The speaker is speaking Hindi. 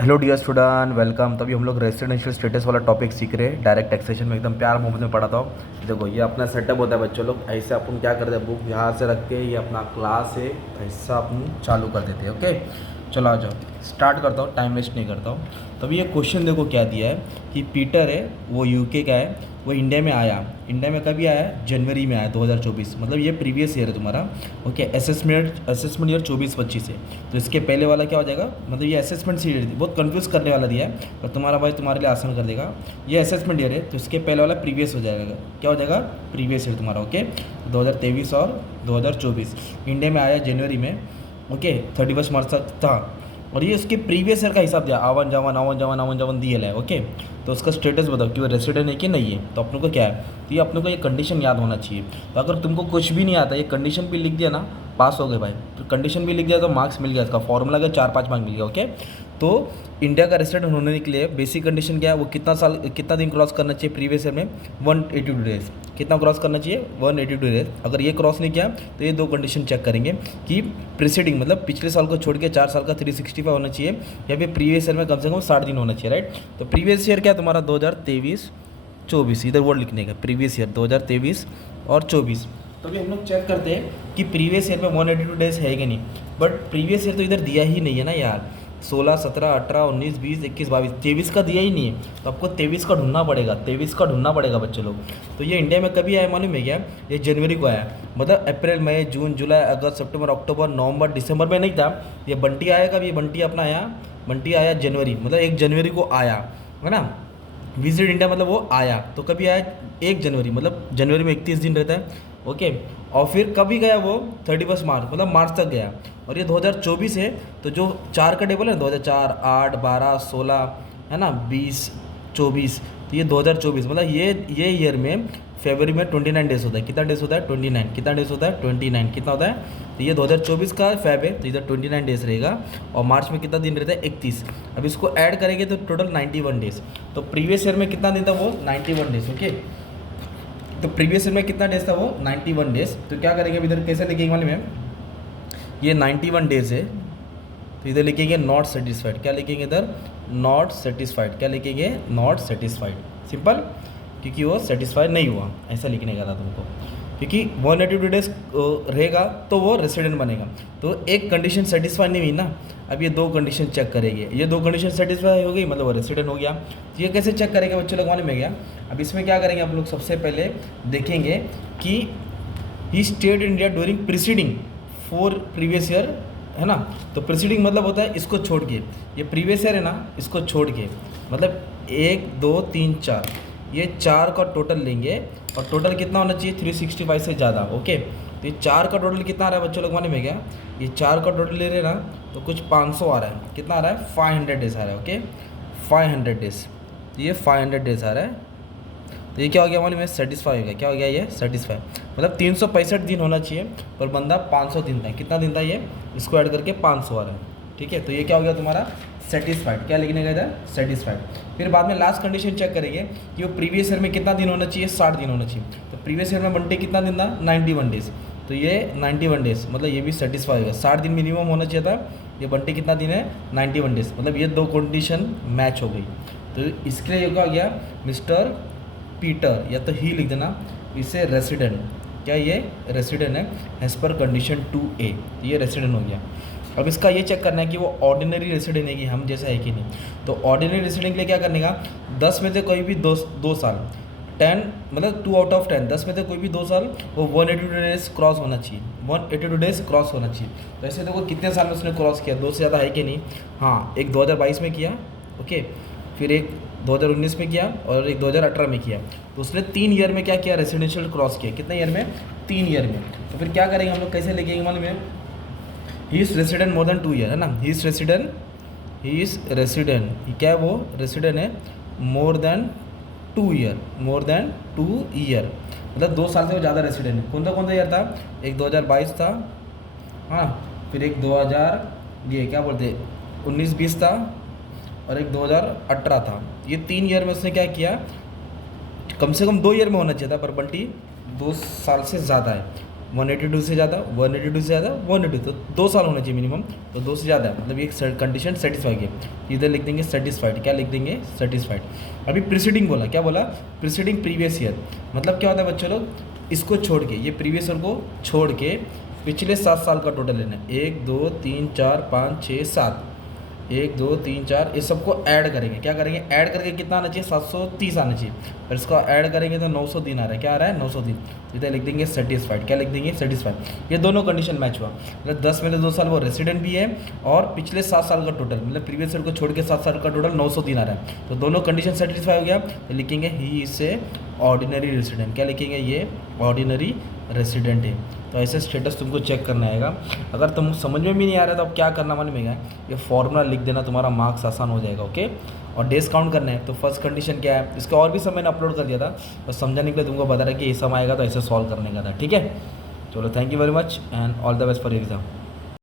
Hello dear student, welcome. तभी हम लोग रेसिडेंशियल स्टेटस वाला टॉपिक सीख रहे हैं। डायरेक्ट टैक्सेशन में एकदम प्यार मोहब्बत में पढ़ाता हूँ। देखो, ये अपना सेटअप होता है बच्चों लोग। ऐसे अपन क्या करते हैं, बुक यहाँ से रख के, ये अपना क्लास है, ऐसा अपन चालू कर देते हैं। ओके, चलो आ जाओ, स्टार्ट करता हूँ, टाइम वेस्ट नहीं करता हूँ। तभी ये क्वेश्चन देखो क्या दिया है कि पीटर है, वो यूके का है, वो इंडिया में आया। इंडिया में कभी आया? जनवरी में आया 2024। मतलब ये प्रीवियस ईयर है तुम्हारा। ओके, असेसमेंट ईयर 24-25 है। तो इसके पहले वाला क्या हो जाएगा? मतलब ये असेसमेंट ईयर थी, बहुत कंफ्यूज करने वाला दिया है, पर तुम्हारा भाई तुम्हारे लिए आसान कर देगा। ये असेसमेंट ईयर है, तो इसके पहले वाला प्रीवियस हो जाएगा। क्या हो जाएगा? प्रीवियस ईयर तुम्हारा। ओके, 2023 और 2024 इंडिया में आया जनवरी में। ओके, 31 मार्च तक था। और ये उसके प्रीवियस ईयर का हिसाब दिया, आवन जावन दिया है। ओके, तो उसका स्टेटस बताओ कि वो रेसिडेंट है कि नहीं है। तो अपने को क्या है, तो ये अपने को ये कंडीशन याद होना चाहिए। तो अगर तुमको कुछ भी नहीं आता, ये कंडीशन भी लिख दिया ना, पास हो गए भाई। तो कंडीशन भी लिख दिया तो मार्क्स मिल गया, इसका फॉर्मूला का 4-5 मार्क्स मिल गया। ओके, तो इंडिया का रेसिडेंट होने के लिए बेसिक कंडीशन क्या है, वो कितना दिन क्रॉस करना चाहिए प्रीवियस ईयर में? 182 डेज। कितना क्रॉस करना चाहिए? 182 डेज। अगर ये क्रॉस नहीं किया तो ये दो कंडीशन चेक करेंगे कि प्रीसीडिंग मतलब पिछले साल को छोड़ के 4 साल का 365 होना चाहिए, या फिर प्रीवियस ईयर में कम से कम 60 दिन होना चाहिए। राइट, तो प्रीवियस ईयर क्या तुम्हारा 2023-24, इधर वर्ड लिखने का, प्रीवियस ईयर 2023 और 24। तो अभी हम लोग चेक करते हैं कि प्रीवियस ईयर में 182 डेज है कि नहीं। बट प्रीवियस ईयर तो इधर दिया ही नहीं है ना यार। 16, 17, 18, 19, 20, 21, 22, 23 का दिया ही नहीं है। तो आपको 23 का ढूंढना पड़ेगा, 23 का ढूंढना पड़ेगा बच्चे लोग। तो ये इंडिया में कभी आया मालूम है क्या? ये जनवरी को आया। मतलब अप्रैल, मई, जून, जुलाई, अगस्त, सितंबर, अक्टूबर, नवंबर, दिसंबर में नहीं था। ये बंटी आया कभी? ये बंटी अपना आया, बंटी आया जनवरी, मतलब 1 जनवरी को आया, है ना। विजिट इंडिया मतलब वो आया, तो कभी आया 1 जनवरी, मतलब जनवरी में 31 दिन रहता है। ओके, और फिर कभी गया वो 31 मार्च, मतलब मार्च तक गया। और ये 2024 है, तो जो 4 का टेबल है, 2004, 8, 12, 16, है ना, 20, 24, तो ये 2024 मतलब ये ईयर में फरवरी में 29 डेज होता है। कितना डेज होता है? 29। कितना डेज होता है? 29। कितना होता है? तो ये 2024 का फेब है, तो इधर 29 डेज रहेगा। और मार्च में कितना दिन रहता है? 31। अब इसको ऐड करेंगे तो टोटल 91 डेज। तो प्रीवियस ईयर में कितना दिन था वो? 91 डेज। ओके, तो प्रीवियस ईयर में कितना डेज था वो? 91 डेज। तो क्या करेंगे अब, इधर कैसे लिखेंगे मालूम है? ये 91 डेज है, तो इधर लिखेंगे नॉट सेटिस्फाइड। क्या लिखेंगे इधर? Not satisfied. क्या लिखेंगे? Not satisfied. सिंपल, क्योंकि वो सेटिस्फाइड नहीं हुआ, ऐसा लिखने का था तुमको। क्योंकि 182 डेज रहेगा तो वो रेसिडेंट बनेगा। तो एक कंडीशन सेटिस्फाई नहीं हुई ना, अब ये दो कंडीशन चेक करेंगे। ये दो कंडीशन सेटिस्फाई हो गई, मतलब वो रेसिडेंट हो गया। तो ये कैसे चेक करेंगे बच्चों लोग मालूम है क्या? अब इसमें क्या करेंगे आप लोग, सबसे पहले देखेंगे कि he stayed in India during preceding 4 previous year, है ना। तो प्रीसीडिंग मतलब होता है इसको छोड़ के, ये प्रीवियस ईयर है ना, इसको छोड़ के, मतलब 1, 2, 3, 4, ये 4 का टोटल लेंगे। और टोटल कितना होना चाहिए? 365 से ज़्यादा। ओके, तो ये 4 का टोटल कितना आ रहा है बच्चों लोग मालूम है क्या? ये 4 का टोटल ले रहे ना, तो कुछ 500 आ रहा है। कितना आ रहा है? 500 डेज आ रहा है। ओके, 500 डेज, तो ये 500 डेज आ रहा है। तो ये क्या हो गया मालूम है? सेटिस्फाई हो गया। क्या हो गया ये? सेटिस्फाई। मतलब 365 दिन होना चाहिए, पर बंदा 500 दिन था। कितना दिन था ये? इसको ऐड करके 500 आ रहा है। ठीक है, तो ये क्या हो गया तुम्हारा? सेटिस्फाइड। क्या लिखने का इधर? सेटिस्फाइड। फिर बाद में लास्ट कंडीशन चेक करेंगे कि वो प्रीवियस ईयर में कितना दिन होना चाहिए? 60 दिन होना चाहिए। तो प्रीवियस ईयर में बंटे कितना दिन था? 91 डेज। तो ये 91 डेज, मतलब ये भी सेटिस्फाई होगा। 60 दिन मिनिमम होना चाहिए था। ये बंटे कितना दिन है? 91 डेज। मतलब ये दो कंडीशन मैच हो गई। तो इसके लिए क्या हो गया? मिस्टर पीटर, या तो ही लिख देना, इसे रेसिडेंट। क्या ये रेसिडेंट है एज पर कंडीशन 2A, ये रेसिडेंट हो गया। अब इसका ये चेक करना है कि वो ऑर्डिनरी रेसिडेंट है कि हम जैसा है कि नहीं। तो ऑर्डिनरी रेसिडेंट के लिए क्या करने का? 10 में से कोई भी दो साल, 10 मतलब 2 आउट ऑफ 10, 10 में से कोई भी 2 साल वो 182 डेज क्रॉस होना चाहिए। 182 डेज क्रॉस होना चाहिए। तो ऐसे देखो कितने साल में उसने क्रॉस किया, 2 से ज़्यादा है कि नहीं? हाँ, एक 2022 में किया। ओके, फिर एक 2019 में किया, और एक 2018 में किया। तो उसने 3 ईयर में क्या किया? रेसिडेंशियल क्रॉस किया। कितने ईयर में? 3 ईयर में। तो फिर क्या करेंगे हम लोग, कैसे लिखेंगे मालूम है? He is resident more than 2 year, है ना। ही इज़ रेसिडेंट, क्या है वो? रेसिडेंट है more than 2 year, more than 2 year, मतलब 2 साल से वो ज़्यादा रेसिडेंट है। कौन सा ईयर था? एक 2022 था, हाँ, फिर एक 2000, ये क्या बोलते, 19-20 था, और एक 2018 था। ये 3 ईयर में उसने क्या किया? कम से कम 2 ईयर में होना चाहिए था, पर बंटी 2 साल से ज़्यादा है। 182 से ज़्यादा, 182 से ज़्यादा, 182, तो 2 साल होना चाहिए मिनिमम। तो 2 से ज़्यादा है, मतलब ये कंडीशन सेटिस्फाई है। इधर लिख देंगे सेटिस्फाइड, क्या लिख देंगे, सेटिस्फाइड। अभी प्रीसीडिंग बोला, क्या बोला, प्रीसीडिंग प्रीवियस ईयर, मतलब क्या होता है बच्चों लोग, इसको छोड़ के, ये प्रीवियस ईयर को छोड़ के पिछले 7 साल का टोटल लेना है। 1 2 3 4 5 6 7, 1 2 3 4, इस सबको ऐड करेंगे, क्या करेंगे, ऐड करके कितना आना चाहिए, 730 आना चाहिए। और इसको ऐड करेंगे तो 903 आ रहा है, क्या आ रहा है, 903। इधर लिख देंगे सेटिस्फाइड, क्या लिख देंगे, सेटिस्फाइड। ये दोनों कंडीशन मैच हुआ, मतलब 10 में से 2 साल वो रेसिडेंट भी है, और पिछले 7 साल का टोटल, मतलब प्रीवियस ईयर को छोड़ के 7 साल का टोटल 903 आ रहा है। तो दोनों कंडीशन सेटिस्फाई हो गया, तो लिखेंगे he is a ordinary resident, क्या लिखेंगे, ये ऑर्डिनरी रेसिडेंट है। तो ऐसे स्टेटस तुमको चेक करना आएगा। अगर तुम समझ में भी नहीं आ रहा तो अब क्या करना मालूम है, ये फॉर्मूला लिख देना, तुम्हारा मार्क्स आसान हो जाएगा। ओके, और डेज काउंट करना है। तो फर्स्ट कंडीशन क्या है, इसका और भी सब मैंने अपलोड कर दिया था, तो समझाने के लिए तुमको बता रहा है कि ये सम आएगा तो ऐसे सॉल्व करने का था। ठीक है, चलो, thank you very much and all the best for exam.